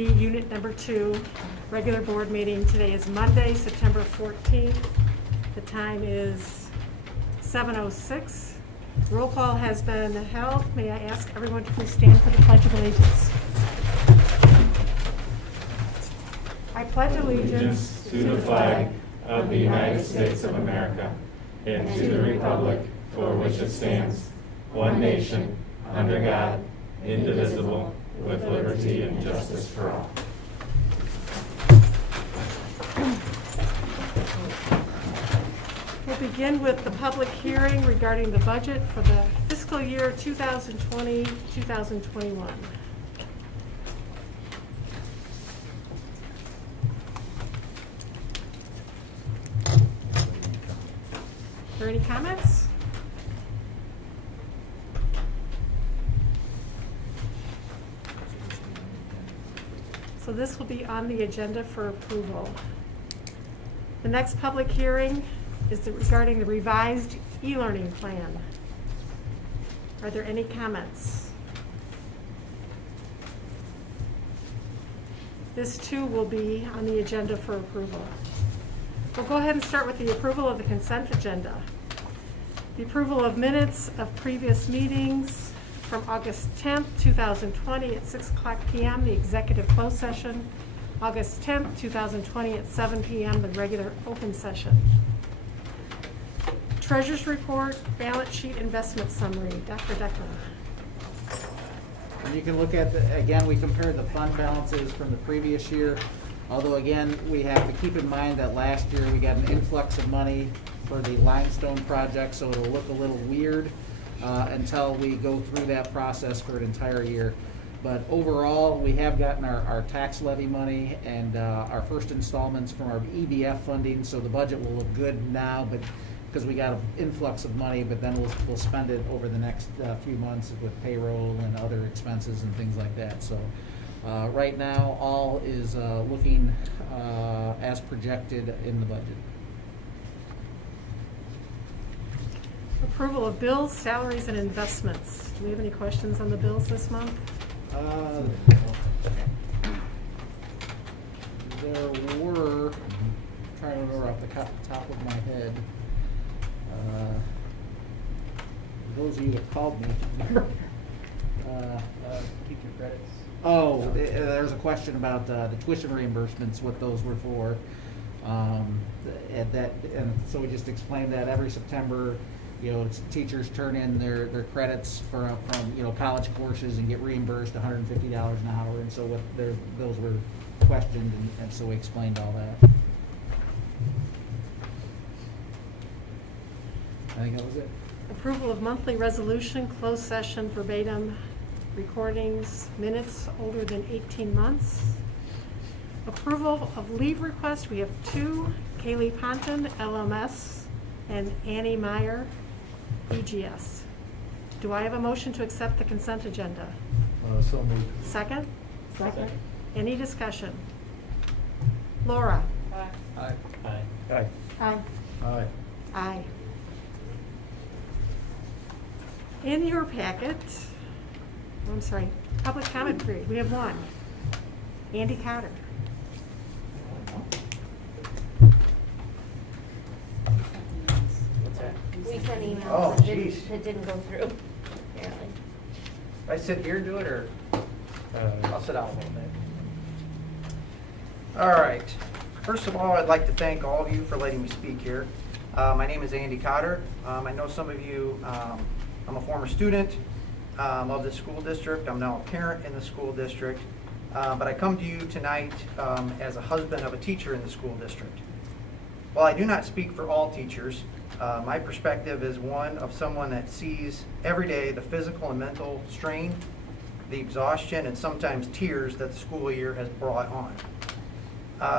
Unit number 2, regular board meeting. Today is Monday, September 14th. The time is 7:06. Roll call has been held. May I ask everyone to please stand for the Pledge of Allegiance. I pledge allegiance to the flag of the United States of America and to the republic for which it stands, one nation, under God, indivisible, with liberty and justice for all. We'll begin with the public hearing regarding the budget for the fiscal year 2020-2021. Are there any comments? So this will be on the agenda for approval. The next public hearing is regarding the revised e-learning plan. Are there any comments? This too will be on the agenda for approval. We'll go ahead and start with the approval of the consent agenda. The approval of minutes of previous meetings from August 10th, 2020 at 6 o'clock p.m., the executive closed session. August 10th, 2020 at 7 p.m., the regular open session. Treasurer's report, balance sheet, investment summary. Dr. Deckler. And you can look at, again, we compared the fund balances from the previous year. Although, again, we have to keep in mind that last year we got an influx of money for the limestone project, so it'll look a little weird until we go through that process for an entire year. But overall, we have gotten our tax levy money and our first installments from our EBF funding, so the budget will look good now, but because we got an influx of money, but then we'll spend it over the next few months with payroll and other expenses and things like that. So right now, all is looking as projected in the budget. Approval of bills, salaries, and investments. Do we have any questions on the bills this month? There were, I'm trying to remember off the top of my head. Those of you that called me, remember? Teacher credits. Oh, there's a question about the tuition reimbursements, what those were for. And so we just explained that every September, teachers turn in their credits from college courses and get reimbursed $150 an hour, and so those were questioned, and so we explained all that. I think that was it. Approval of monthly resolution, closed session, verbatim recordings, minutes older than 18 months. Approval of leave request. We have 2, Kaylee Ponton, LMS, and Annie Meyer, EGS. Do I have a motion to accept the consent agenda? So moved. Second? Second. Any discussion? Laura? Aye. Aye. Aye. Aye. Aye. In your packet, I'm sorry, public comment period, we have one. Andy Cotter. What's that? We sent emails Oh, that jeez. didn't go through, apparently. I sit here and do it, or I'll sit down a little bit. All right. First of all, I'd like to thank all of you for letting me speak here. My name is Andy Cotter. I know some of you, I'm a former student of the school district. I'm now a parent in the school district. But I come to you tonight as a husband of a teacher in the school district. While I do not speak for all teachers, my perspective is one of someone that sees every day the physical and mental strain, the exhaustion, and sometimes tears that the school year has brought on.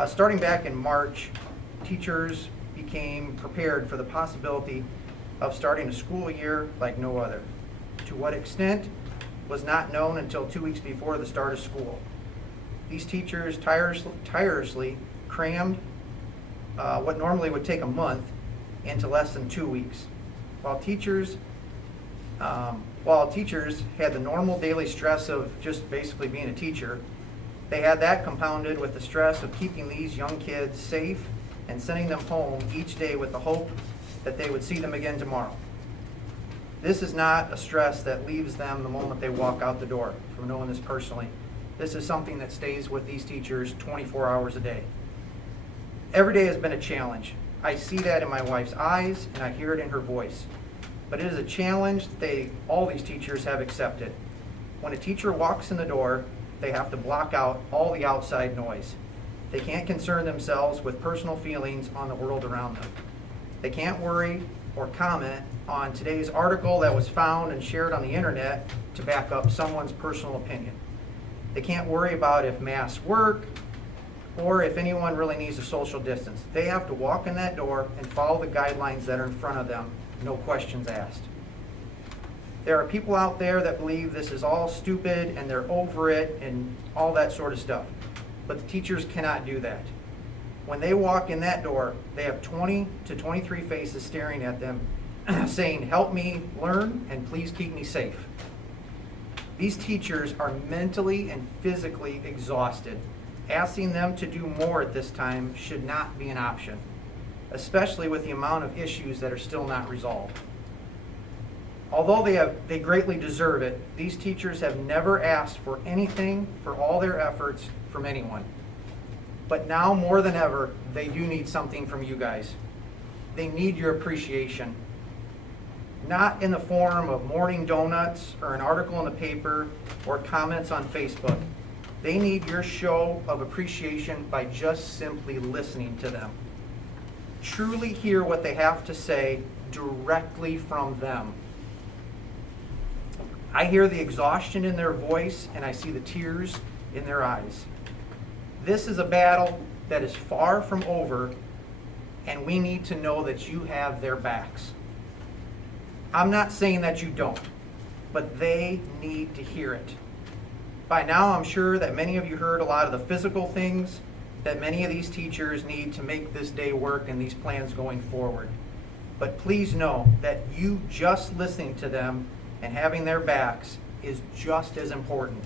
Starting back in March, teachers became prepared for the possibility of starting a school year like no other. To what extent was not known until 2 weeks before the start of school. These teachers tirelessly crammed what normally would take a month into less than 2 weeks. While teachers had the normal daily stress of just basically being a teacher, They had that compounded with the stress of keeping these young kids safe and sending them home each day with the hope that they would see them again tomorrow. This is not a stress that leaves them the moment they walk out the door, from knowing this personally. This is something that stays with these teachers 24 hours a day. Every day has been a challenge. I see that in my wife's eyes and I hear it in her voice. But it is a challenge that all these teachers have accepted. When a teacher walks in the door, they have to block out all the outside noise. They can't concern themselves with personal feelings on the world around them. They can't worry or comment on today's article that was found and shared on the internet to back up someone's personal opinion. They can't worry about if masks work or if anyone really needs to social distance. They have to walk in that door and follow the guidelines that are in front of them, no questions asked. There are people out there that believe this is all stupid and they're over it and all that sort of stuff. But the teachers cannot do that. When they walk in that door, they have 20 to 23 faces staring at them saying, "Help me learn and please keep me safe." These teachers are mentally and physically exhausted. Asking them to do more at this time should not be an option, especially with the amount of issues that are still not resolved. Although they greatly deserve it, these teachers have never asked for anything for all their efforts from anyone. But now more than ever, they do need something from you guys. They need your appreciation. Not in the form of morning donuts or an article in the paper or comments on Facebook. They need your show of appreciation by just simply listening to them. Truly hear what they have to say directly from them. I hear the exhaustion in their voice and I see the tears in their eyes. This is a battle that is far from over, and we need to know that you have their backs. I'm not saying that you don't, but they need to hear it. By now, I'm sure that many of you heard a lot of the physical things that many of these teachers need to make this day work and these plans going forward. But please know that you just listening to them and having their backs is just as important.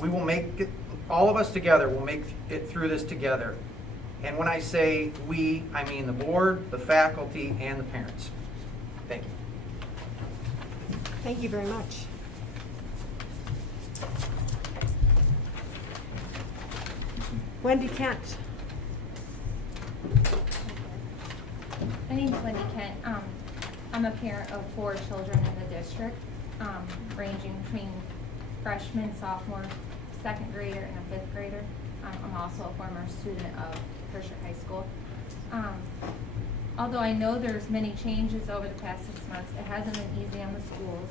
We will make it, all of us together will make it through this together. And when I say we, I mean the board, the faculty, and the parents. Thank you. Thank you very much. Wendy Kent. My name's Wendy Kent. I'm a parent of 4 children in the district, ranging between freshman, sophomore, 2nd grader, and a 5th grader. I'm also a former student of Herscher High School. Although I know there's many changes over the past 6 months, it hasn't been easy on the schools.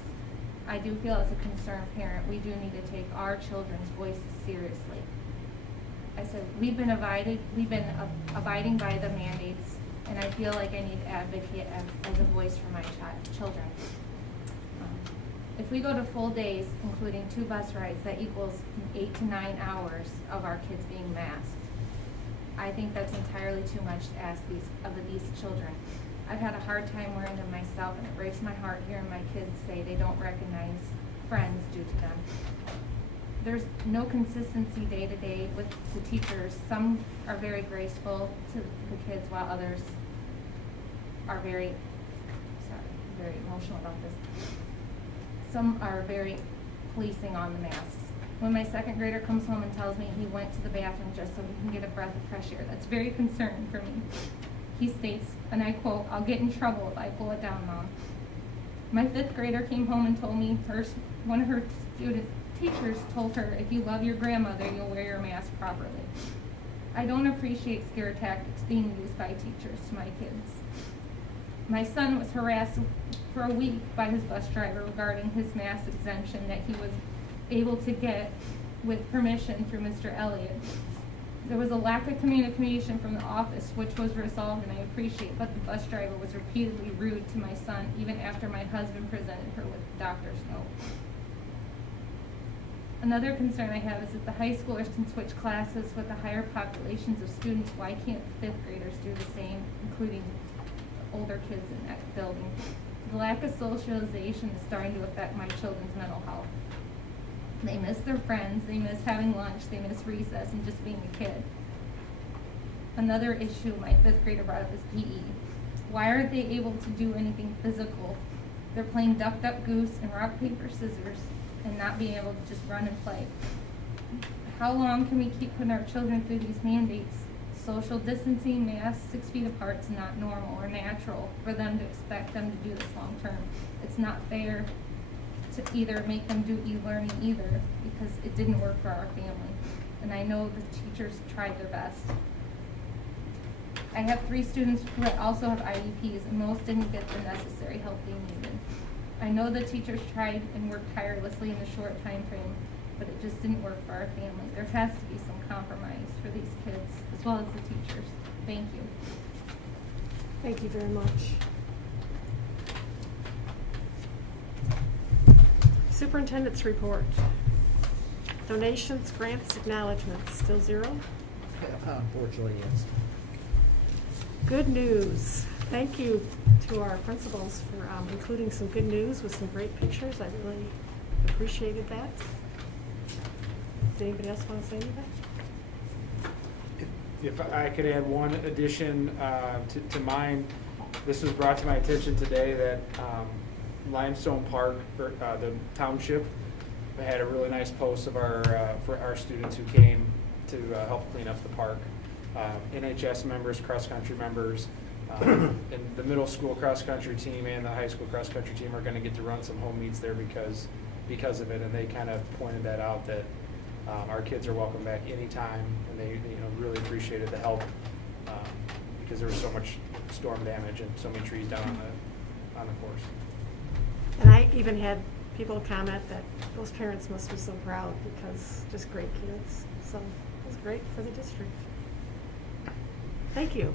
I do feel as a concerned parent, we do need to take our children's voices seriously. I said, we've been abiding by the mandates, and I feel like I need to advocate as a voice for my children. If we go to full days, including 2 bus rides, that equals 8 to 9 hours of our kids being masked. I think that's entirely too much to ask these children. I've had a hard time wearing them myself, and it breaks my heart hearing my kids say they don't recognize friends due to them. There's no consistency day to day with the teachers. Some are very graceful to the kids, while others are very emotional about this. Some are very policing on the masks. When my 2nd grader comes home and tells me he went to the bathroom just so he can get a breath of fresh air, that's very concerning for me. He states, and I quote, "I'll get in trouble if I pull it down, Mom." My 5th grader came home and told me one of her teachers told her, "If you love your grandmother, you'll wear your mask properly." I don't appreciate scare tactics being used by teachers to my kids. My son was harassed for a week by his bus driver regarding his mask exemption that he was able to get with permission through Mr. Elliott. There was a lack of communication from the office, which was resolved, and I appreciate, but the bus driver was repeatedly rude to my son, even after my husband presented her with the doctor's note. Another concern I have is that the high schoolers can switch classes with the higher populations of students. Why can't 5th graders do the same, including older kids in that building? The lack of socialization is starting to affect my children's mental health. They miss their friends, they miss having lunch, they miss recess and just being a kid. Another issue my 5th grader brought up is PE. Why aren't they able to do anything physical? They're playing duck, duck, goose and rock, paper, scissors and not being able to just run and play. How long can we keep putting our children through these mandates? Social distancing, masks, 6 feet apart is not normal or natural for them to expect them to do this long term. It's not fair to either make them do e-learning either, because it didn't work for our family. And I know the teachers tried their best. I have 3 students who also have IEPs, and most didn't get the necessary help they needed. I know the teachers tried and worked tirelessly in the short time frame, but it just didn't work for our family. There has to be some compromise for these kids, as well as the teachers. Thank you. Thank you very much. Superintendent's report. Donations, grants, acknowledgements, still 0? Unfortunately, yes. Good news. Thank you to our principals for including some good news with some great pictures. I really appreciated that. Does anybody else want to say anything? If I could add one addition to mine, this was brought to my attention today that Limestone Park, the township, had a really nice post of for our students who came to help clean up the park. NHS members, cross-country members, and the middle school cross-country team and the high school cross-country team are going to get to run some home meets there because of it, and they kind of pointed that out, that our kids are welcome back anytime, and they really appreciated the help because there was so much storm damage and so many trees down on the course. And I even had people comment that those parents must be so proud because just great kids. So it was great for the district. Thank you.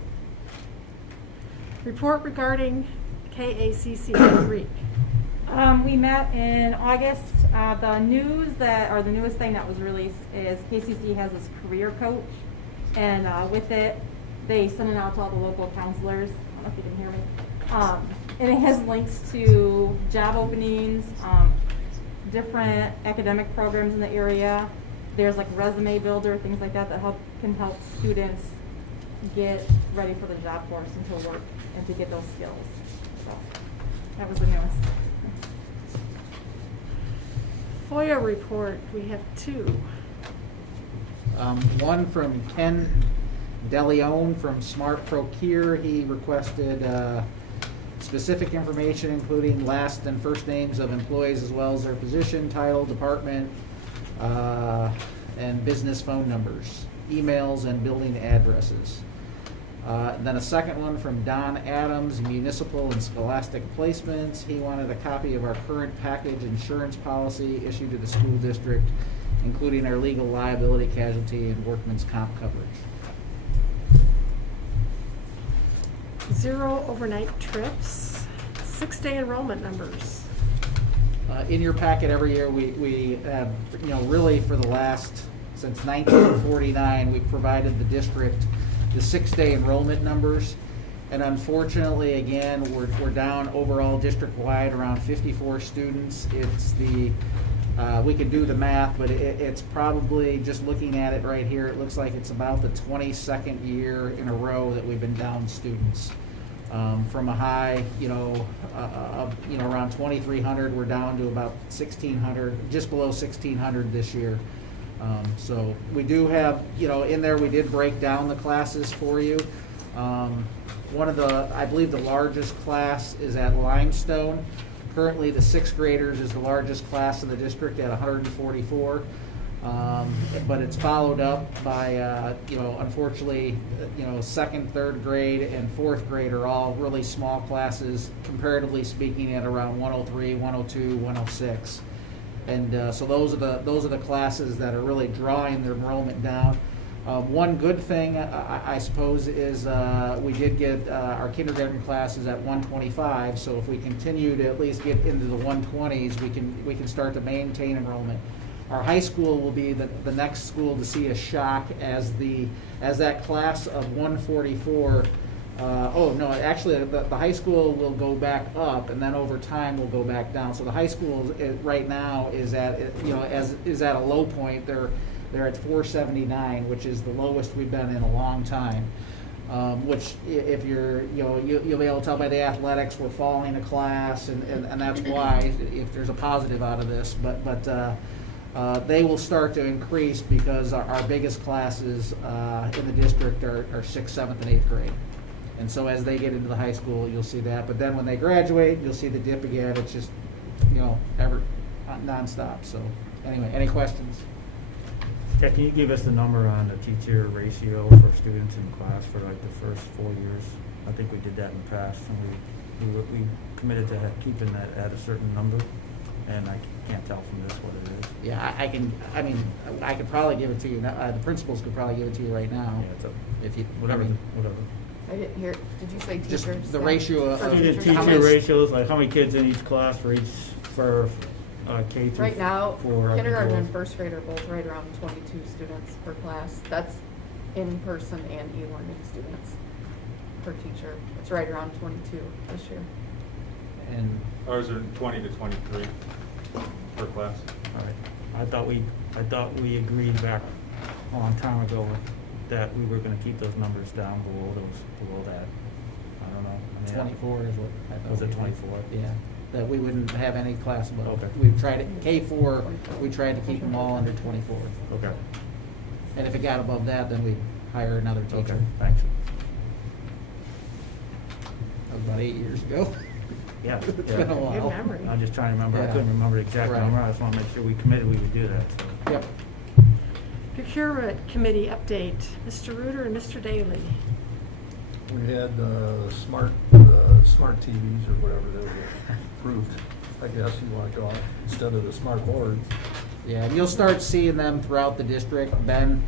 Report regarding KACC Greek. We met in August. The newest thing that was released is KCC has this career coach, and with it, they send it out to all the local counselors. I don't know if you can hear me. And it has links to job openings, different academic programs in the area. There's like resume builder, things like that can help students get ready for the job force and to work and to get those skills. So that was the newest. FOIA report, we have 2. One from Ken DeLeon from Smart Procure. He requested specific information, including last and first names of employees, as well as their position, title, department, and business phone numbers, emails, and building addresses. Then a second one from Don Adams, Municipal and Scholastic Placements. He wanted a copy of our current package insurance policy issued to the school district, including our legal liability, casualty, and workman's comp coverage. 0 overnight trips. 6-day enrollment numbers. In your packet every year, we have, really for the last, since 1949, we've provided the district the 6-day enrollment numbers. And unfortunately, again, we're down overall district-wide around 54 students. It's we could do the math, but it's probably, just looking at it right here, it looks like it's about the 22nd year in a row that we've been down students. From a high, around 2,300, we're down to about 1,600, just below 1,600 this year. So we do have, in there we did break down the classes for you. One of I believe the largest class is at Limestone. Currently, the 6th graders is the largest class in the district at 144. But it's followed up by, unfortunately, 2nd, 3rd grade, and 4th grade are all really small classes, comparatively speaking, at around 103, 102, 106. And so those are the classes that are really drawing their enrollment down. One good thing, I suppose, is we did get our kindergarten classes at 125. So if we continue to at least get into the 120s, we can start to maintain enrollment. Our high school will be the next school to see a shock as that class of 144 Oh, no, actually, the high school will go back up, and then over time will go back down. So the high school right now is at, is at a low point. They're at 479, which is the lowest we've been in a long time. Which if you're, you'll be able to tell by the athletics, we're falling a class, and that's why, if there's a positive out of this. But they will start to increase because our biggest classes in the district are 6th, 7th, and 8th grade. And so as they get into the high school, you'll see that. But then when they graduate, you'll see the dip again. It's just, ever nonstop. So anyway, any questions? Ted, can you give us the number on the teacher ratio for students in class for like the first 4 years? I think we did that in the past, and we committed to keeping that at a certain number, and I can't tell from this what it is. Yeah, I could probably give it to you. The principals could probably give it to you right now. Yeah, it's If you, whatever. I didn't hear, did you say Just teachers? the ratio of- Student How teacher many- ratios, like how many kids in each class for K through Right now, four? kindergarten and first grade are both right around 22 students per class. That's in-person and e-learning students per teacher. It's right around 22 this year. And Ours are 20 to 23 per class. All right. I thought we agreed back a long time ago that we were gonna keep those numbers down below that. I don't know. I mean, 24 is what I thought. Was it we did. 24? Yeah, that we wouldn't have any class above. Okay. We've tried it, K4, we tried to keep them all under 24. Okay. And if it got above that, then we'd hire another Okay, teacher. thanks. That was about 8 years ago. Yeah. It's been a while. Good memory. I'm just trying to remember. I Yeah. couldn't remember the exact Right. number. I just wanna make sure we committed we would do that, so. Yep. Procurement Committee update, Mr. Reuter and Mr. Daly. We had smart TVs or whatever they were approved, I guess you want to call it, instead of the smart boards. Yeah, and you'll start seeing them throughout the district. Ben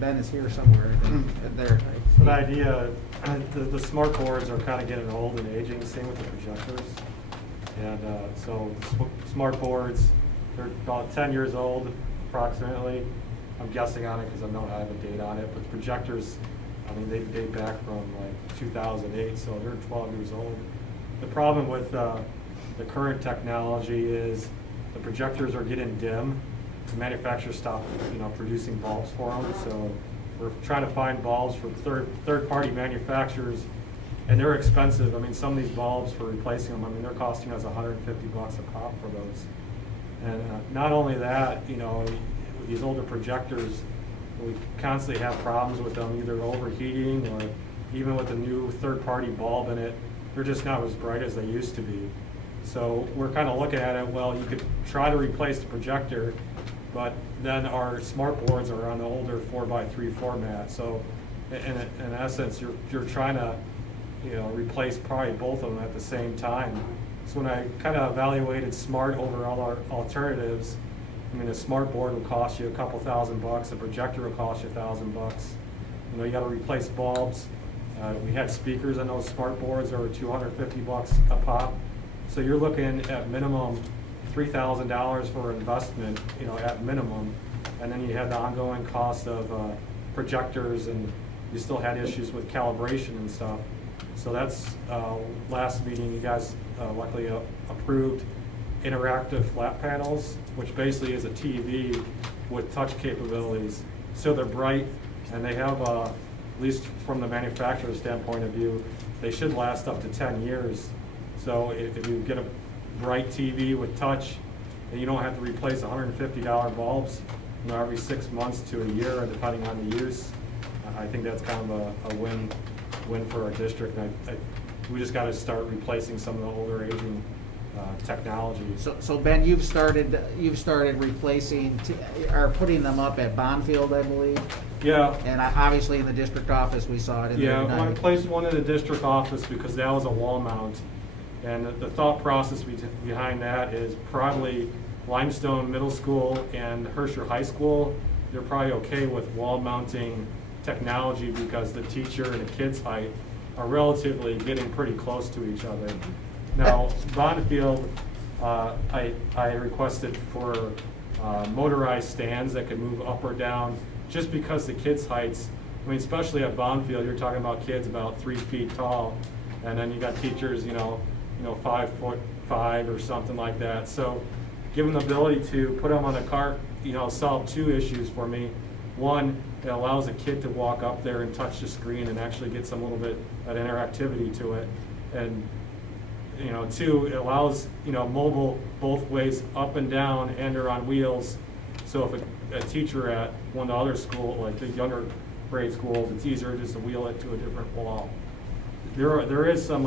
is here somewhere, I think, there. So the idea, the smart boards are kind of getting old and aging, same with the projectors. And so the smart boards, they're about 10 years old approximately. I'm guessing on it because I don't have a date on it, but the projectors, I mean, they date back from like 2008, so they're 12 years old. The problem with the current technology is the projectors are getting dim. The manufacturers stopped, producing bulbs for them, so we're trying to find bulbs from third-party manufacturers, and they're expensive. I mean, some of these bulbs for replacing them, I mean, they're costing us $150 a pop for those. And not only that, with these older projectors, we constantly have problems with them, either overheating or even with the new third-party bulb in it, they're just not as bright as they used to be. So we're kind of looking at it, well, you could try to replace the projector, but then our smart boards are on the older 4x3 format. So in essence, you're trying to, replace probably both of them at the same time. So when I kind of evaluated smart over all our alternatives, I mean, a smart board will cost you a couple $1,000, a projector will cost you $1,000. You got to replace bulbs. We had speakers on those smart boards that were $250 a pop. So you're looking at minimum $3,000 for investment, at minimum. And then you had the ongoing cost of projectors, and you still had issues with calibration and stuff. So that's last meeting, you guys luckily approved interactive flat panels, which basically is a TV with touch capabilities. So they're bright, and they have, at least from the manufacturer's standpoint of view, they should last up to 10 years. So if you get a bright TV with touch, then you don't have to replace $150 bulbs, every 6 months to a year, depending on the use. I think that's kind of a win for our district. And we just got to start replacing some of the older aging technology. So Ben, you've started replacing, or putting them up at Bonfield, I believe? Yeah. And obviously in the district office, we saw it in there Yeah, tonight. I placed one in the district office because that was a wall mount. And the thought process behind that is probably Limestone Middle School and Herscher High School, they're probably okay with wall mounting technology because the teacher and the kid's height are relatively getting pretty close to each other. Now, Bonfield, I requested for motorized stands that could move up or down, just because the kids' heights I mean, especially at Bonfield, you're talking about kids about 3 feet tall, and then you got teachers, 5'5" or something like that. So given the ability to put them on a cart, solve 2 issues for me. One, it allows a kid to walk up there and touch the screen and actually get some little bit of interactivity to it. And 2, it allows, mobile both ways, up and down and or on wheels. So if a teacher at one of the other school, like the younger grade schools, it's easier just to wheel it to a different wall. There is some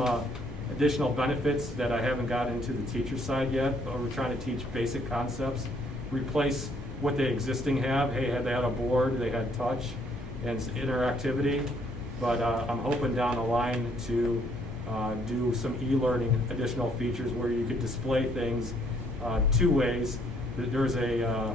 additional benefits that I haven't gotten into the teacher side yet, but we're trying to teach basic concepts, replace what they existing have. Hey, they had a board, they had touch and interactivity, but I'm hoping down the line to do some e-learning additional features where you could display things 2 ways. There's a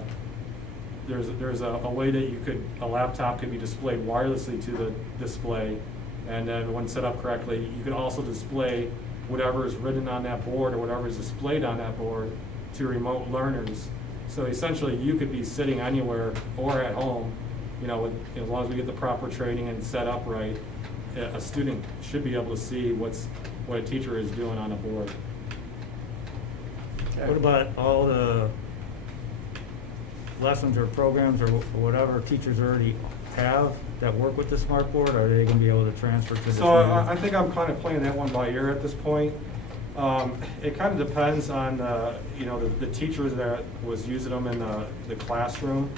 way that a laptop could be displayed wirelessly to the display, and then when set up correctly, you can also display whatever is written on that board or whatever is displayed on that board to remote learners. So essentially, you could be sitting anywhere or at home, as long as we get the proper training and set up right, a student should be able to see what a teacher is doing on a board. What about all the lessons or programs or whatever teachers already have that work with the smart board? Are they going to be able to transfer to this? So I think I'm kind of playing that one by ear at this point. It kind of depends on the teachers that was using them in the classroom.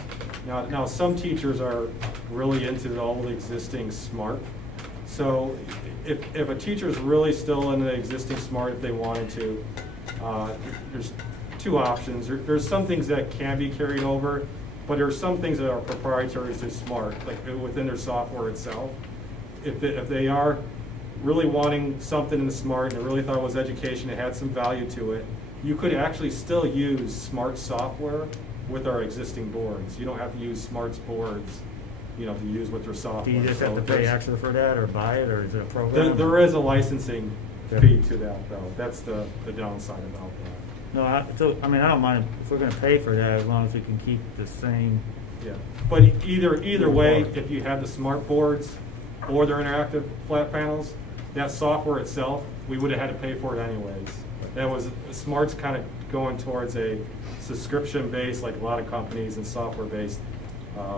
Now some teachers are really into all the existing smart. So if a teacher is really still in the existing smart, if they wanted to, there's 2 options. There's some things that can be carried over, but there's some things that are proprietary to smart, like within their software itself. If they are really wanting something in the smart and they really thought it was education, it had some value to it, you could actually still use smart software with our existing boards. You don't have to use smart's boards, to use with their software. Do you just have to pay extra for that, or buy it, or is it a program? There is a licensing fee to that, though. That's the downside about that. No, I don't mind if we're going to pay for that as long as we can keep the same. Yeah, but either way, if you have the smart boards or their interactive flat panels, that software itself, we would have had to pay for it anyways. That was, smart's kind of going towards a subscription based, like a lot of companies, and software based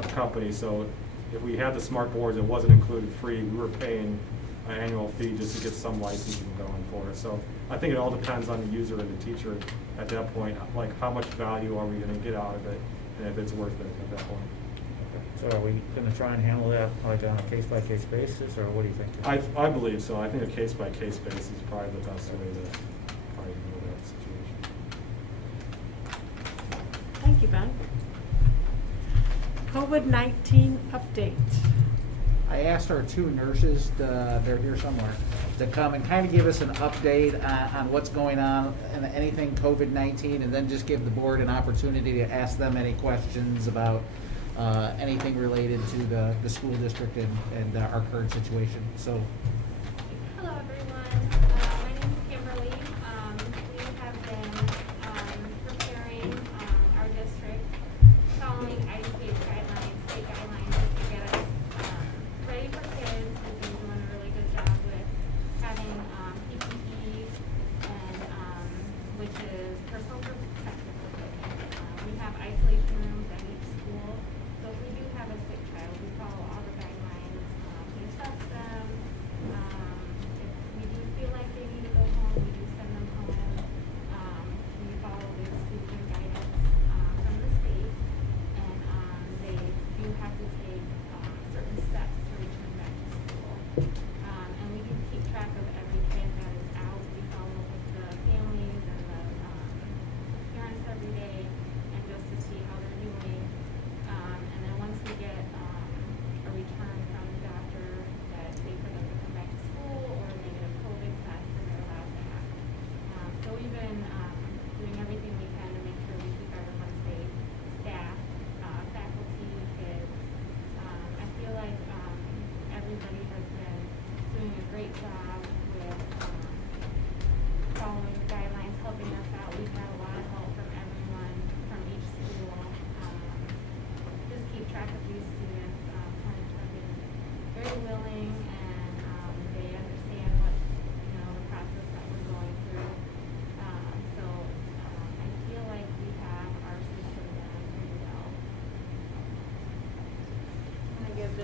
companies. So if we had the smart boards, it wasn't included free. We were paying an annual fee just to get some licensing going for it. So I think it all depends on the user and the teacher at that point, like how much value are we going to get out of it, and if it's worth it at that point. So are we going to try and handle that like on a case-by-case basis, or what do you think? I believe so. I think a case-by-case basis is probably the best way to probably handle that situation. Thank you, Ben. COVID-19 update. I asked our 2 nurses, they're here somewhere, to come and kind of give us an update on what's going on and anything COVID-19, and then just give the board an opportunity to ask them any questions about anything related to the school district and our current situation. So. Hello, everyone. My name is Kimberly. We have been preparing our district, following IDPH guidelines, state guidelines, to get us ready for kids. We've been doing a really good job with having PPE, and which is personal protective equipment. We have isolation rooms at each school. So if we do have a sick child, we follow all the guidelines. We assess them. If we do feel like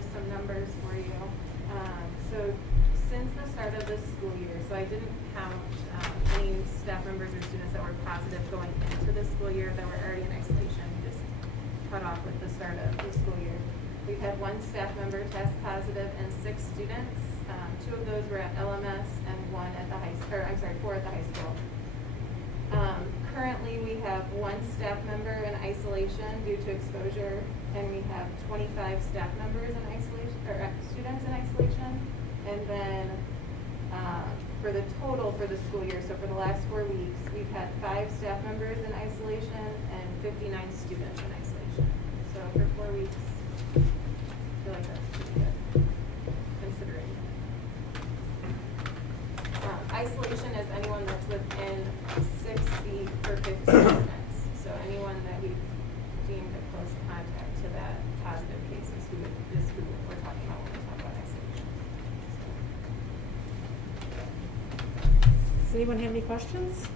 just some numbers for you. So since the start of this school year, so I didn't count any staff members or students that were positive going into the school year that were already in isolation. We just cut off with the start of the school year. We've had 1 staff member test positive and 6 students. 2 of those were at LMS and 4 at the high school. Currently, we have 1 staff member in isolation due to exposure, and we have 25 staff members in isolation, or students in isolation. And then for the total for the school year, so for the last 4 weeks, we've had 5 staff members in isolation and 59 students in isolation. So for 4 weeks, I feel like that's pretty good, considering. Isolation is anyone that's within 6 feet per 50 students. So anyone that we deemed a close contact to that positive case is who we're talking about when we talk about isolation. Does anyone have any questions?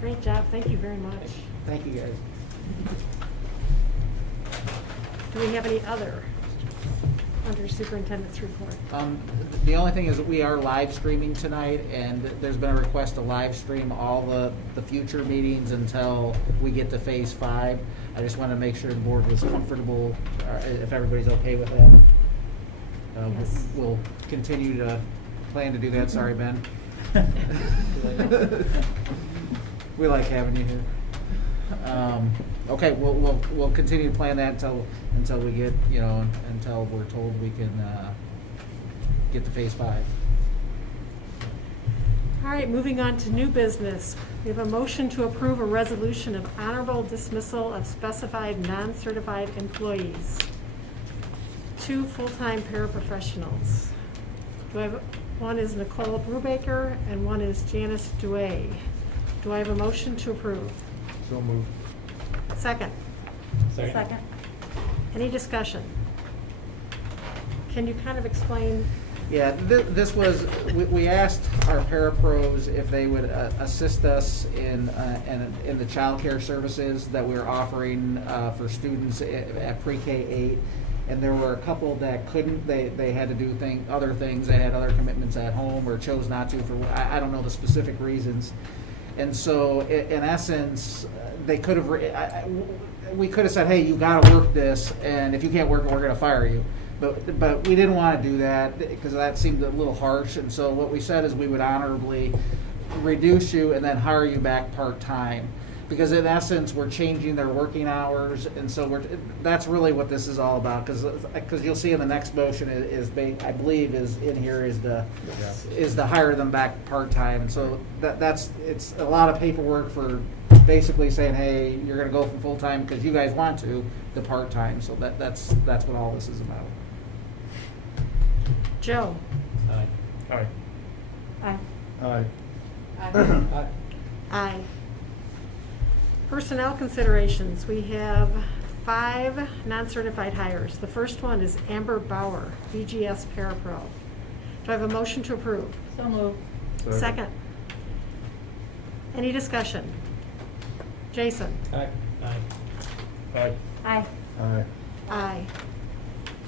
Great job, thank you very much. Thank you, guys. Do we have any other under superintendent's report? The only thing is that we are live streaming tonight, and there's been a request to live stream all the future meetings until we get to phase 5. I just want to make sure the board was comfortable, if everybody's okay with that. Yes. We'll continue to plan to do that. Sorry, Ben. We like having you here. Okay, we'll continue to plan that until we get, until we're told we can get to phase 5. All right, moving on to new business. We have a motion to approve a resolution of honorable dismissal of specified non-certified employees. 2 full-time paraprofessionals. One is Nicole Brubaker and one is Janice Duay. Do I have a motion to approve? So moved. Second. Second. Any discussion? Can you kind of explain? Yeah, this was, we asked our parapros if they would assist us in the childcare services that we're offering for students at pre-K-8. And there were a couple that couldn't, they had to do other things, they had other commitments at home or chose not to for, I don't know the specific reasons. And so in essence, they could have, we could have said, hey, you gotta work this, and if you can't work it, we're gonna fire you. But we didn't want to do that because that seemed a little harsh. And so what we said is we would honorably reduce you and then hire you back part-time. Because in essence, we're changing their working hours. And so that's really what this is all about. Because you'll see in the next motion I believe is in here is to hire them back part-time. And so it's a lot of paperwork for basically saying, hey, you're going to go from full-time because you guys want to part-time. So that's what all this is about. Joe? Aye. Aye. Aye. Aye. Aye. Personnel considerations. We have 5 non-certified hires. The first one is Amber Bauer, BGS Parapro. Do I have a motion to approve? So moved. Second. Any discussion? Jason? Aye. Aye. Aye. Aye. Aye. Aye.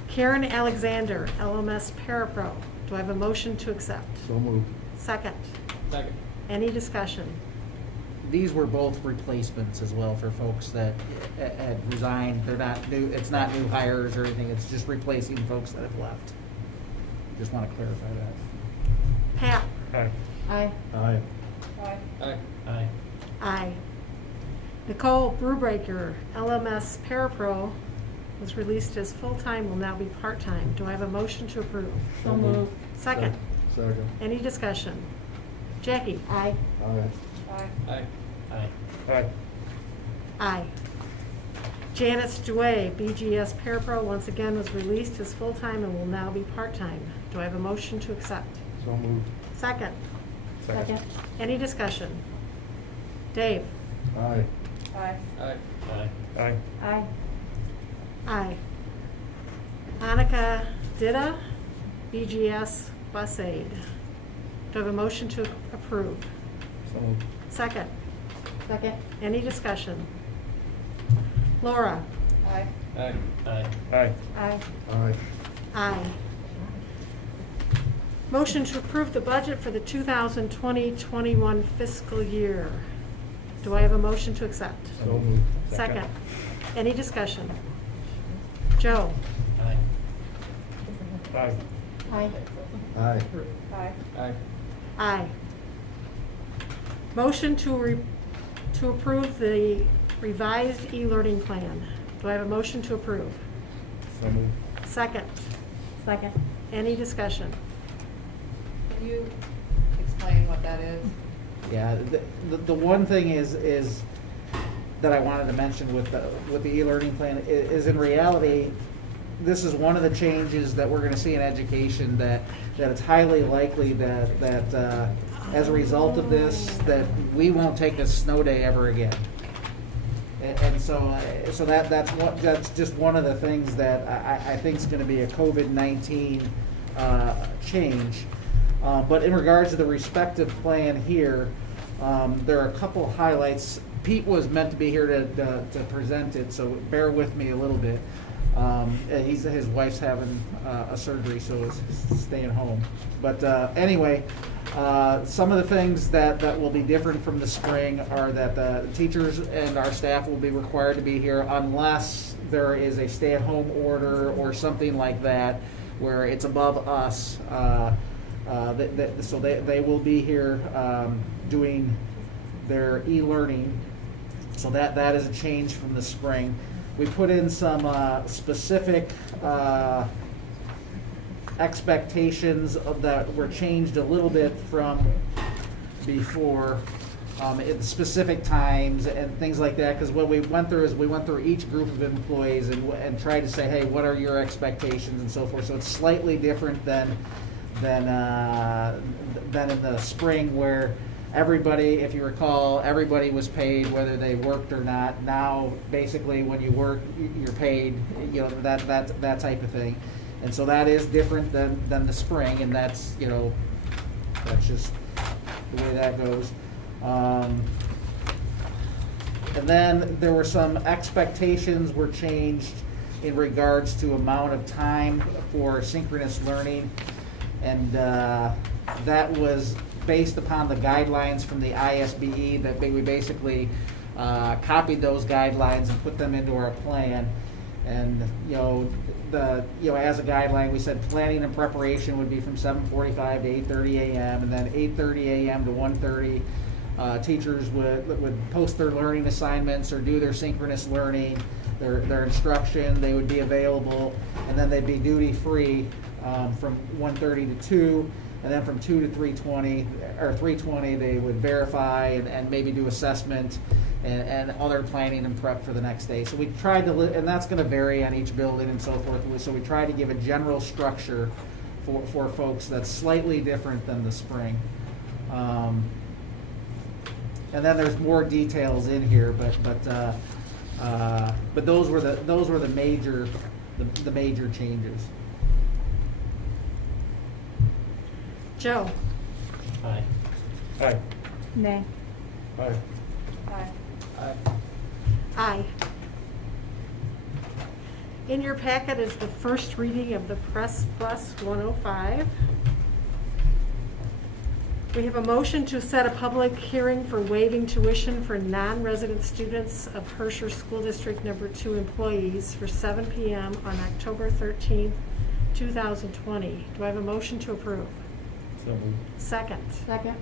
Karen Alexander, LMS Parapro. Do I have a motion to accept? So moved. Second. Second. Any discussion? These were both replacements as well for folks that had resigned. They're not new, it's not new hires or anything, it's just replacing folks that have left. Just want to clarify that. Pat? Aye. Aye. Aye. Aye. Aye. Aye. Aye. Nicole Brubaker, LMS Parapro, was released as full-time, will now be part-time. Do I have a motion to approve? So moved. Second. Second. Any discussion? Jackie? Aye. Aye. Aye. Aye. Aye. Aye. Aye. Janice Duay, BGS Parapro, once again was released as full-time and will now be part-time. Do I have a motion to accept? So moved. Second. Second. Any discussion? Dave? Aye. Aye. Aye. Aye. Aye. Aye. Aye. Annika Dida, BGS Bus Aid. Do I have a motion to approve? So moved. Second. Second. Any discussion? Laura? Aye. Aye. Aye. Aye. Aye. Aye. Aye. Motion to approve the budget for the 2020-21 fiscal year. Do I have a motion to accept? So moved. Second. Any discussion? Joe? Aye. Aye. Aye. Aye. Aye. Aye. Aye. Motion to approve the revised e-learning plan. Do I have a motion to approve? So moved. Second. Second. Any discussion? Can you explain what that is? Yeah, the one thing is that I wanted to mention with the e-learning plan is in reality, this is one of the changes that we're gonna see in education, that it's highly likely that as a result of this, that we won't take a snow day ever again. And so that's just one of the things that I think is gonna be a COVID-19 change. But in regards to the respective plan here, there are a couple highlights. Pete was meant to be here to present it, so bear with me a little bit. His wife's having a surgery, so he's staying home. But anyway, some of the things that will be different from the spring are that the teachers and our staff will be required to be here unless there is a stay-at-home order or something like that where it's above us. So they will be here doing their e-learning. So that is a change from the spring. We put in some specific expectations that were changed a little bit from before, at specific times and things like that. Because what we went through is we went through each group of employees and tried to say, hey, what are your expectations and so forth. So it's slightly different than in the spring, where everybody, if you recall, everybody was paid whether they worked or not. Now, basically, when you work, you're paid. You know, that type of thing. And so that is different than the spring, and that's just the way that goes. And then there were some expectations were changed in regards to amount of time for synchronous learning. And that was based upon the guidelines from the ISBE, that we basically copied those guidelines and put them into our plan. And as a guideline, we said planning and preparation would be from 7:45 to 8:30 a.m. and then 8:30 a.m. to 1:30. Teachers would post their learning assignments or do their synchronous learning, their instruction. They would be available, and then they'd be duty free from 1:30 to 2, and then from 2 to 3:20 or 3:20 they would verify and maybe do assessment and other planning and prep for the next day. So we tried to, and that's going to vary on each building and so forth. So we tried to give a general structure for folks that's slightly different than the spring. And then there's more details in here, but those were the major changes. Joe? Aye. Aye. Nay. Aye. Aye. Aye. In your packet is the first reading of the Press Plus 105. We have a motion to set a public hearing for waiving tuition for non-resident students of Herscher School District Number 2 employees for 7 p.m. on October 13th, 2020. Do I have a motion to approve? So moved. Second. Second.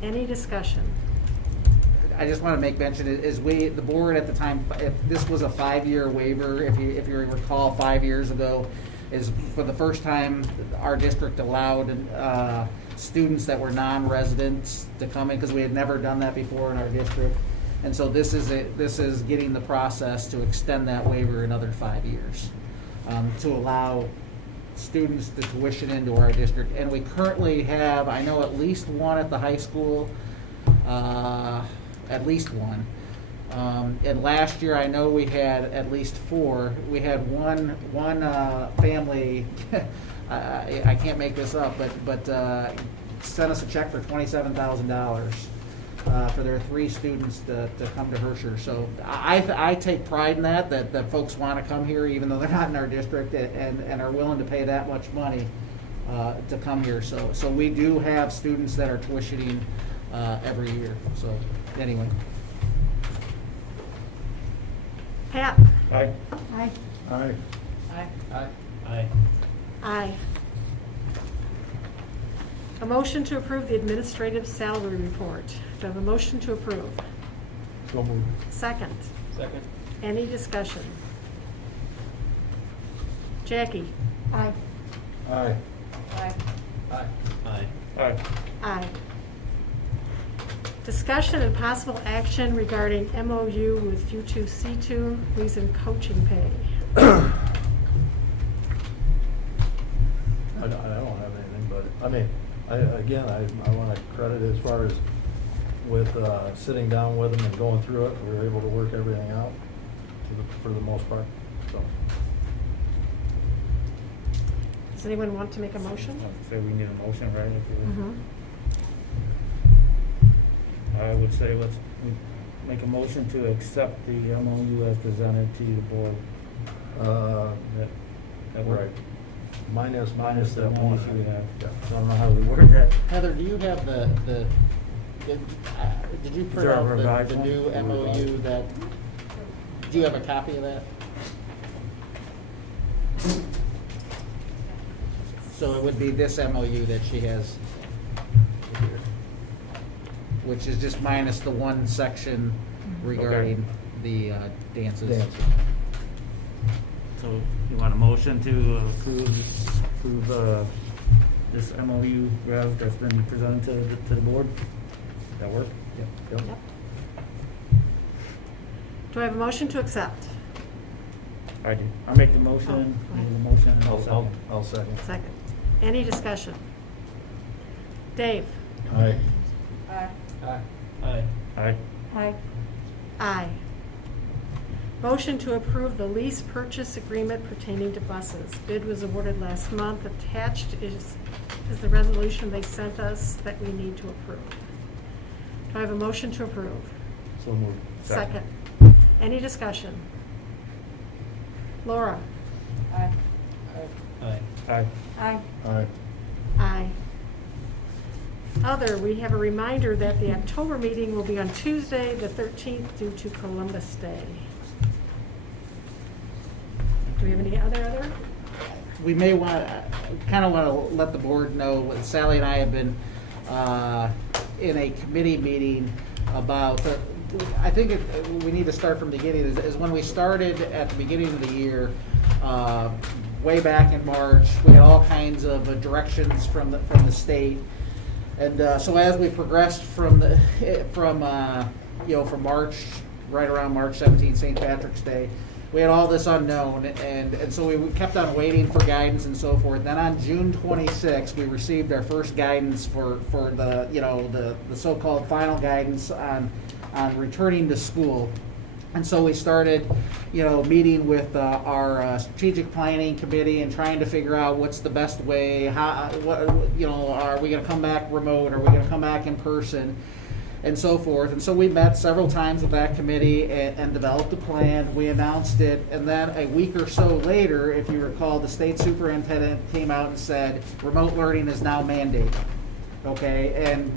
Any discussion? I just want to make mention, the board at the time, if this was a 5-year waiver, if you recall 5 years ago, is for the first time our district allowed students that were non-residents to come in, because we had never done that before in our district. And so this is getting the process to extend that waiver another 5 years, to allow students to tuition into our district. And we currently have, I know, at least one at the high school, at least one. And last year, I know we had at least 4. We had one family, I can't make this up, but sent us a check for $27,000 for their 3 students to come to Herscher. So I take pride in that folks want to come here even though they're not in our district and are willing to pay that much money to come here. So we do have students that are tuitioning every year. So anyway. Pat? Aye. Aye. Aye. Aye. Aye. Aye. A motion to approve the administrative salary report. Do I have a motion to approve? So moved. Second. Second. Any discussion? Jackie? Aye. Aye. Aye. Aye. Aye. Aye. Aye. Discussion and possible action regarding MOU with U2C2 reason coaching pay. I don't have anything, but, I mean, I want to credit as far as with sitting down with them and going through it, we were able to work everything out for the most part, so. Does anyone want to make a motion? I'd say we need a motion, right? If you- Mhm. I would say let's make a motion to accept the MOU as presented to the board. That work? Right. Minus Minus the that one one. issue we have. Yeah. So I don't know how we word that. Heather, do you have did you Is print there a out revised the one? new MOU that, do you have a copy of that? So it would be this MOU that she has here, which is just minus the one section regarding the dances. Dances. So you want a motion to approve this MOU rev that's been presented to the board? That work? Yep. Yep. Do I have a motion to accept? I do. I'll make the motion. Oh, go ahead. Make the motion and I'll I'll second. second. Second. Any discussion? Dave? Aye. Aye. Aye. Aye. Aye. Aye. Aye. Motion to approve the lease purchase agreement pertaining to buses. Bid was awarded last month. Attached is the resolution they sent us that we need to approve. Do I have a motion to approve? So moved. Second. Any discussion? Laura? Aye. Aye. Aye. Aye. Aye. Aye. Other, we have a reminder that the October meeting will be on Tuesday, the 13th, due to Columbus Day. Do we have any other? We may kind of want to let the board know, Sally and I have been in a committee meeting about, I think we need to start from the beginning, is when we started at the beginning of the year, way back in March, we had all kinds of directions from the state. And so as we progressed from March, right around March 17th, St. Patrick's Day, we had all this unknown, and so we kept on waiting for guidance and so forth. Then on June 26th, we received our first guidance for the so-called final guidance on returning to school. And so we started, meeting with our strategic planning committee and trying to figure out what's the best way. Are we going to come back remote? Are we going to come back in person? And so forth. And so we met several times with that committee and developed a plan. We announced it, and then a week or so later, if you recall, the state superintendent came out and said, remote learning is now mandated. Okay, and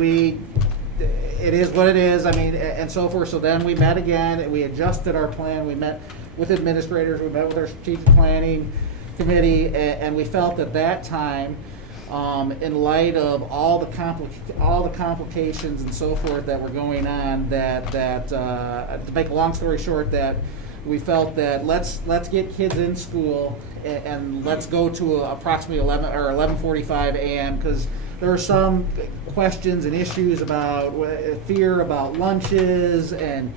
it is what it is. I mean, and so forth. So then we met again, and we adjusted our plan. We met with administrators. We met with our strategic planning committee, and we felt at that time, in light of all the complications and so forth that were going on, that to make a long story short, that we felt that let's get kids in school and let's go to approximately 11:45 a.m. because there are some questions and issues about fear about lunches and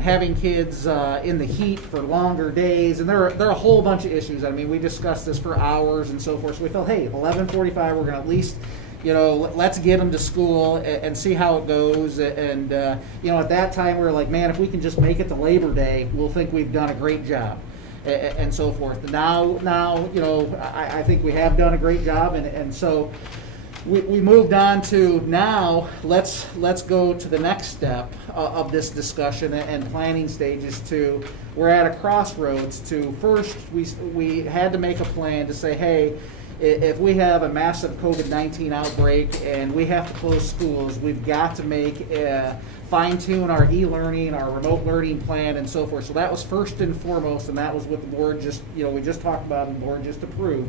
having kids in the heat for longer days, and there are a whole bunch of issues. I mean, we discussed this for hours and so forth. So we felt, hey, 11:45, we're going to at least, let's get them to school and see how it goes. And at that time, we were like, man, if we can just make it to Labor Day, we'll think we've done a great job, and so forth. Now, I think we have done a great job, and so. we moved on to now, let's go to the next step of this discussion and planning stages to, we're at a crossroads to, first, we had to make a plan to say, hey, if we have a massive COVID-19 outbreak and we have to close schools, we've got to fine-tune our e-learning, our remote learning plan, and so forth. So that was first and foremost, and that was what the board just, we just talked about and the board just approved,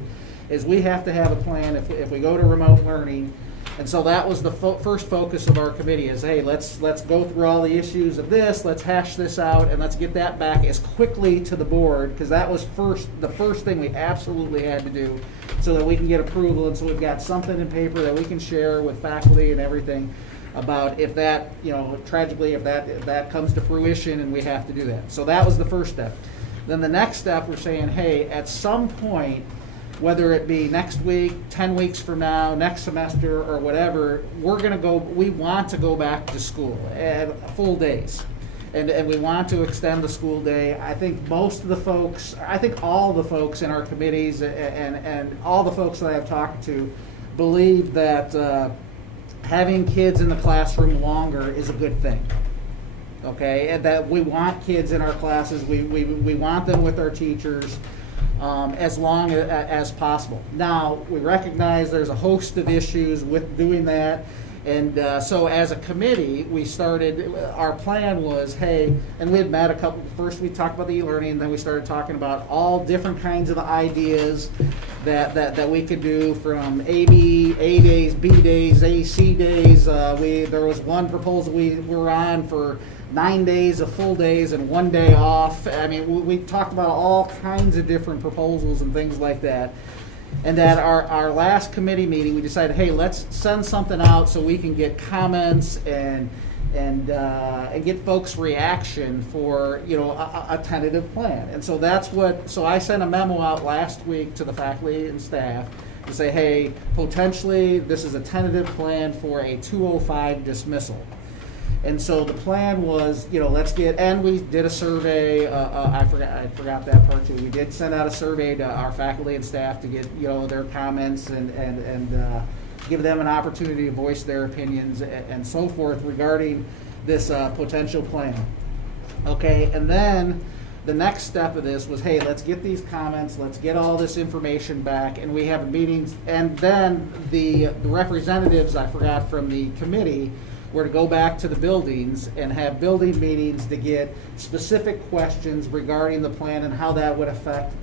is we have to have a plan if we go to remote learning. And so that was the first focus of our committee is, hey, let's go through all the issues of this, let's hash this out, and let's get that back as quickly to the board, because that was the first thing we absolutely had to do so that we can get approval, and so we've got something in paper that we can share with faculty and everything about if that, tragically, if that comes to fruition and we have to do that. So that was the first step. Then the next step, we're saying, hey, at some point, whether it be next week, 10 weeks from now, next semester, or whatever, we want to go back to school at full days. And we want to extend the school day. I think all the folks in our committees and all the folks that I've talked to believe that having kids in the classroom longer is a good thing. Okay, and that we want kids in our classes, we want them with our teachers as long as possible. Now, we recognize there's a host of issues with doing that, and so as a committee, we started, our plan was, hey, and we had met first we talked about the e-learning, then we started talking about all different kinds of ideas that we could do, from A days, B days, A, C days. There was one proposal we were on for 9 days of full days and 1 day off. I mean, we talked about all kinds of different proposals and things like that. And at our last committee meeting, we decided, hey, let's send something out so we can get comments and get folks' reaction for a tentative plan. And so so I sent a memo out last week to the faculty and staff to say, hey, potentially this is a tentative plan for a 205 dismissal. And so the plan was, and we did a survey. I forgot that part too. We did send out a survey to our faculty and staff to get, their comments and give them an opportunity to voice their opinions and so forth regarding this potential plan. Okay, and then the next step of this was, hey, let's get these comments, let's get all this information back, and we have meetings. And then the representatives, I forgot, from the committee, were to go back to the buildings and have building meetings to get specific questions regarding the plan and how that would affect,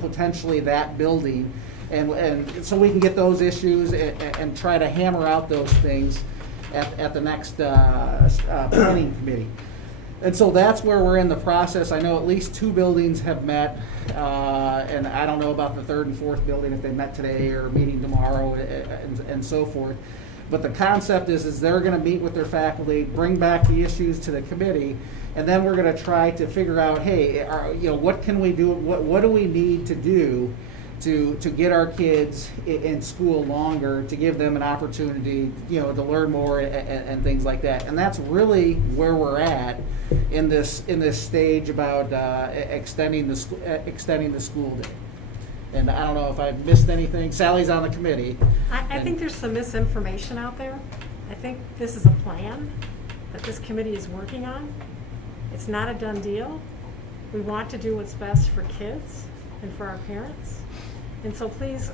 potentially that building. And so we can get those issues and try to hammer out those things at the next planning committee. And so that's where we're in the process. I know at least 2 buildings have met, and I don't know about the 3rd and 4th building, if they met today or meeting tomorrow and so forth. But the concept is they're going to meet with their faculty, bring back the issues to the committee, and then we're going to try to figure out, hey, what can we do? What do we need to do to get our kids in school longer, to give them an opportunity, to learn more and things like that. And that's really where we're at in this stage about extending the school day. And I don't know if I've missed anything. Sally's on the committee. I think there's some misinformation out there. I think this is a plan that this committee is working on. It's not a done deal. We want to do what's best for kids and for our parents. And so please,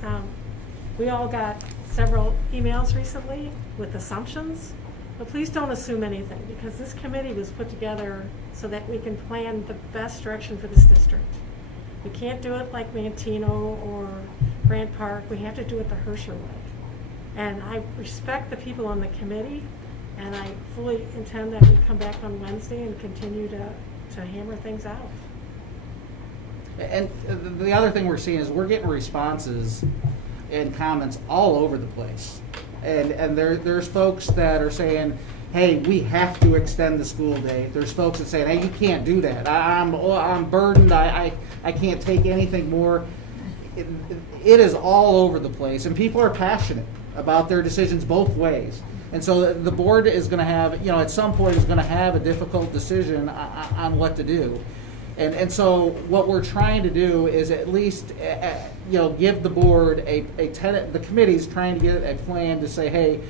we all got several emails recently with assumptions, but please don't assume anything, because this committee was put together so that we can plan the best direction for this district. We can't do it like Mantino or Grant Park. We have to do it the Herscher way. And I respect the people on the committee, and I fully intend that we come back on Wednesday and continue to hammer things out. And the other thing we're seeing is we're getting responses and comments all over the place. And there's folks that are saying, hey, we have to extend the school day. There's folks that say, hey, you can't do that. I'm burdened. I can't take anything more. It is all over the place, and people are passionate about their decisions both ways. And so the board is going to have, at some point, is going to have a difficult decision on what to do. And so what we're trying to do is at least, give the board the committee's trying to get a plan to say, hey,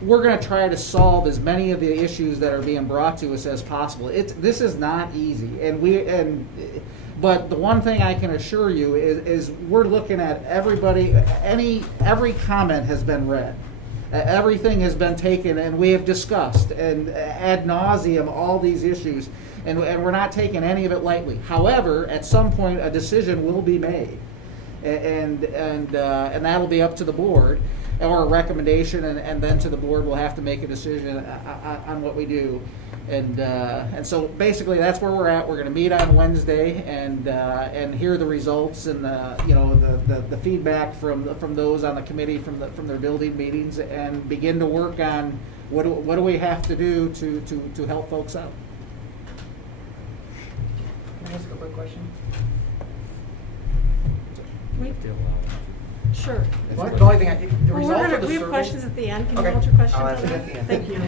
we're going to try to solve as many of the issues that are being brought to us as possible. This is not easy, but the one thing I can assure you is we're looking at everybody. Every comment has been read, everything has been taken, and we have discussed and ad nauseum all these issues, and we're not taking any of it lightly. However, at some point, a decision will be made, and that'll be up to the board, or a recommendation, and then to the board will have to make a decision on what we do. And so basically that's where we're at. We're going to meet on Wednesday and hear the results and the feedback from those on the committee from their building meetings, and begin to work on what do we have to do to help folks out. Can I ask a quick question? Sure. The only thing, the Well, results of the we have survey. questions at the end. Can you Okay. hold your questions? I'll ask it at the end. Thank you.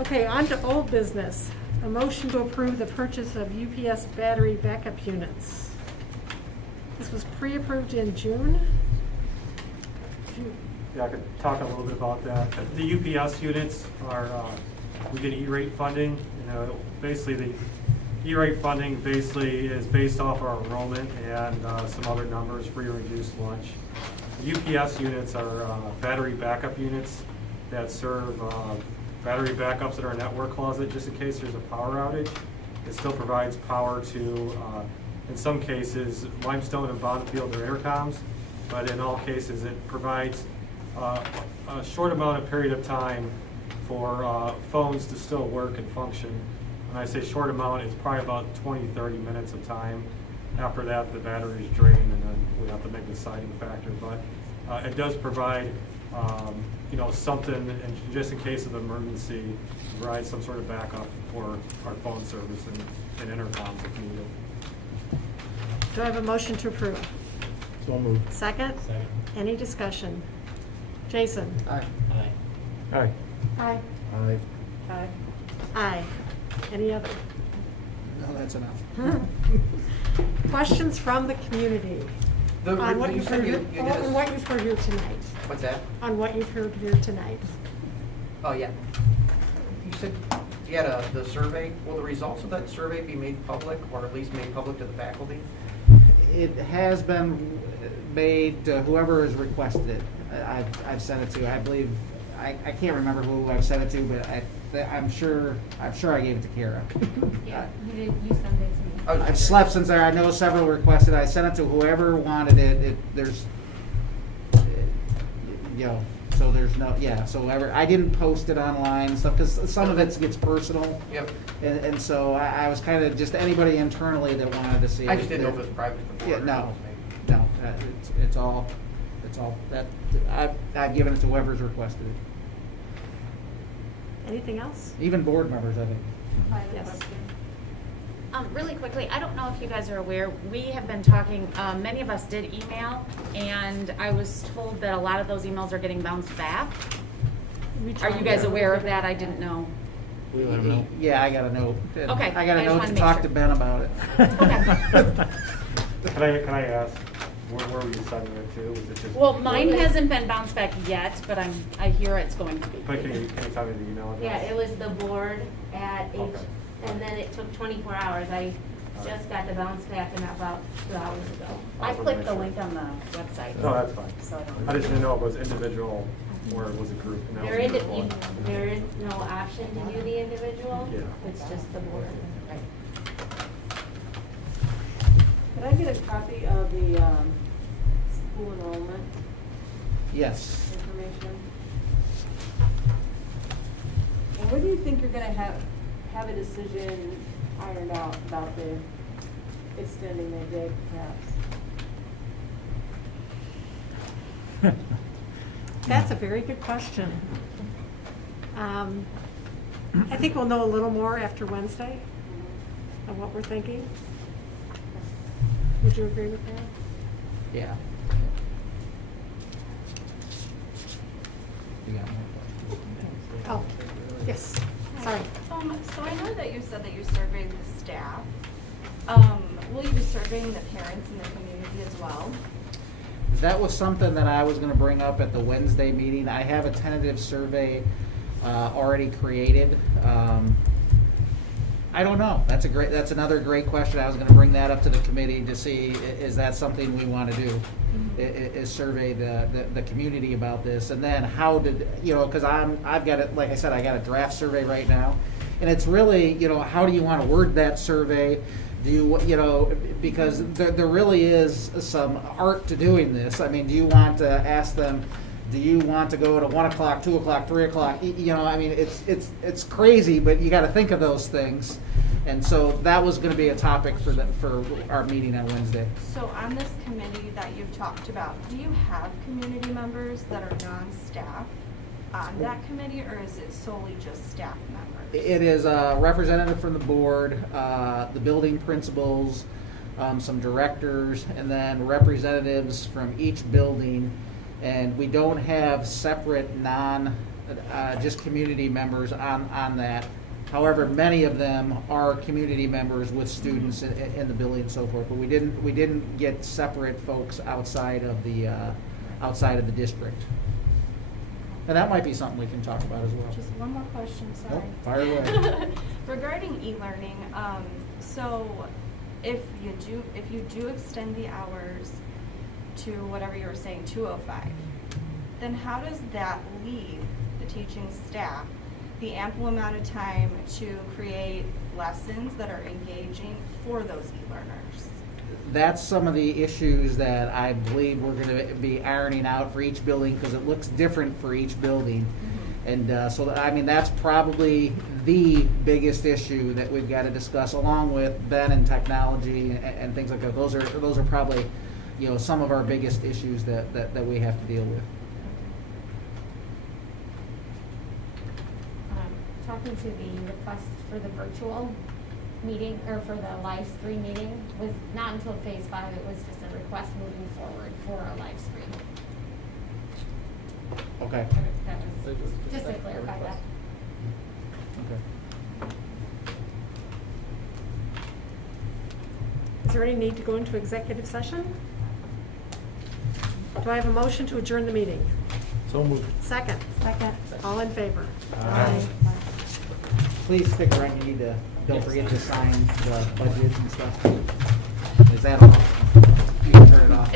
Okay, on to old business. A motion to approve the purchase of UPS battery backup units. This was pre-approved in June. Yeah, I could talk a little bit about that. The UPS units are, we get E-rate funding. Basically the E-rate funding basically is based off our enrollment and some other numbers, free or reduced lunch. The UPS units are battery backup units that serve battery backups in our network closet, just in case there's a power outage. It still provides power to, in some cases, Limestone and Bonnfield or Aircoms, but in all cases it provides a short amount of period of time for phones to still work and function. When I say short amount, it's probably about 20-30 minutes of time. After that, the battery is drained, and then we have to make the deciding factor. But it does provide, something, and just in case of emergency, provide some sort of backup for our phone service and intercoms if needed. Do I have a motion to approve? So moved. Second? Second. Any discussion? Jason? Aye. Aye. Aye. Aye. Aye. Aye. Any other? No, that's enough. Questions from the community on what You you've said heard, you did on what you've heard here tonight. What's that? On what you've heard here tonight. Oh, yeah. You said you had the survey. Will the results of that survey be made public, or at least made public to the faculty? It has been made to whoever has requested it. I've sent it to. I believe I can't remember who I've sent it to, but I'm sure I gave it to Kara. Yeah, you sent it to me. Oh, I've slept since I know several requested. I sent it to whoever wanted it. So there's no, so I didn't post it online and stuff, because some of it gets personal. Yep. And so I was kind of just anybody internally that wanted to see it. I just didn't know if it was private to the board. Yeah, no, it's all that, I've given it to whoever's requested it. Anything else? Even board members, I think. I have a Yes. question. Really quickly, I don't know if you guys are aware, we have been talking, many of us did email, and I was told that a lot of those emails are getting bounced back. Are you guys aware of that? I didn't know. We let them know. Yeah, I got a note. Okay, I got I a just note wanted to to make talk sure. to Ben about it. Okay. Can I ask, where were you sending it to? Was it just? Well, mine hasn't been bounced back yet, but I hear it's going to be. But can you tell me the email address? Yeah, it was the board at H, Okay. and then it took 24 hours. I just got the bounce back in about 2 hours ago. I clicked the link on the website. No, that's fine. So I don't- I just didn't know if it was individual or it was a group. And that was a group one. There is no option to do the individual. Yeah. It's just the board. Could I get a copy of the school enrollment Yes. information? And when do you think you're gonna have a decision ironed out about the extending the day perhaps? That's a very good question. I think we'll know a little more after Wednesday of what we're thinking. Would you agree with that? Yeah. You got more questions? Oh, yes, sorry. So I know that you said that you surveyed the staff. Will you be surveying the parents in the community as well? That was something that I was gonna bring up at the Wednesday meeting. I have a tentative survey already created. I don't know. That's another great question. I was gonna bring that up to the committee to see, is that something we wanna do? Is survey the community about this, and then how did, because I've got it, like I said, I got a draft survey right now, and it's really, how do you want to word that survey? Do you, because there really is some art to doing this. I mean, do you want to ask them, do you want to go to 1 o'clock, 2 o'clock, 3 o'clock? I mean, it's crazy, but you got to think of those things. And so that was going to be a topic for our meeting on Wednesday. So on this committee that you've talked about, do you have community members that are non-staff on that committee, or is it solely just staff members? It is a representative from the board, the building principals, some directors, and then representatives from each building. And we don't have separate just community members on that. However, many of them are community members with students in the building and so forth. But we didn't get separate folks outside of the district. And that might be something we can talk about as well. Just one more question, sorry. Nope, fire away. Regarding e-learning, so if you do extend the hours to whatever you were saying, 2:05, then how does that leave the teaching staff the ample amount of time to create lessons that are engaging for those e-learners? That's some of the issues that I believe we're going to be ironing out for each building, because it looks different for each building. And so, I mean, that's probably the biggest issue that we've got to discuss, along with Ben and technology and things like that. Those are probably, some of our biggest issues that we have to deal with. Talking to the request for the virtual meeting, or for the live stream meeting, was not until phase 5. It was just a request moving forward for a live stream. Okay. That was just to clarify that. Okay. Is there any need to go into executive session? Do I have a motion to adjourn the meeting? So moved. Second. Second. All in favor? Aye. Please stick around. You need to, don't forget to sign the budget and stuff. Is that off? You can turn it off.